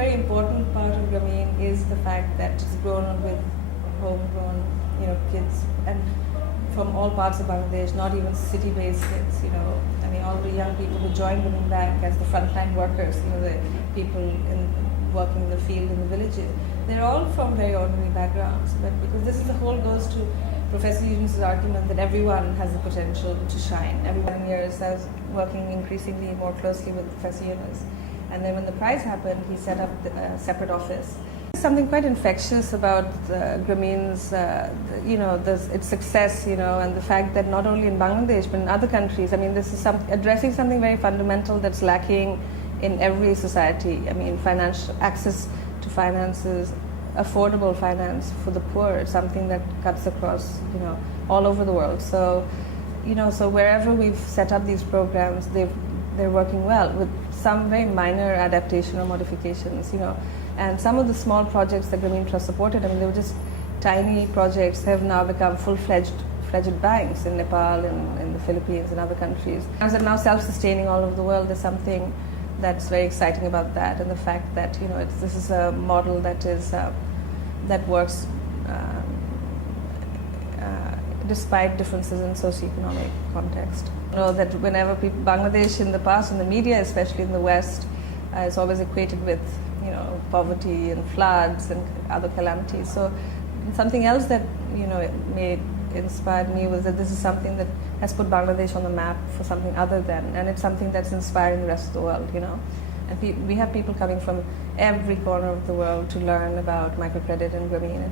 very important part of Grameen is the fact that it's grown with homegrown, kids, and from all parts of Bangladesh, not even city-based kids. I mean, all the young people who join Grameen Bank as the frontline workers, the people working in the field in the villages, they're all from very ordinary backgrounds. But because the whole goes to Professor Yunus's argument that everyone has the potential to shine. Every 1 year, I was working increasingly more closely with Professor Yunus. And then when the prize happened, he set up a separate office. Something quite infectious about Grameen's, its success, and the fact that not only in Bangladesh but in other countries, I mean, this is addressing something very fundamental that's lacking in every society. I mean, financial access to finances, affordable finance for the poor. It's something that cuts across, all over the world. So, so wherever we've set up these programs, they're working well with some very minor adaptation or modifications, And some of the small projects that Grameen Trust supported, I mean, they were just tiny projects, have now become full-fledged banks in Nepal, in the Philippines, and other countries. As they're now self-sustaining all over the world, there's something that's very exciting about that, and the fact that this is a model that is that works despite differences in socioeconomic context. That whenever Bangladesh in the past, in the media, especially in the West, is always equated with poverty and floods and other calamities. So something else that inspired me was that this is something that has put Bangladesh on the map for something other than, and it's something that's inspiring the rest of the world. And we have people coming from every corner of the world to learn about microcredit and Grameen.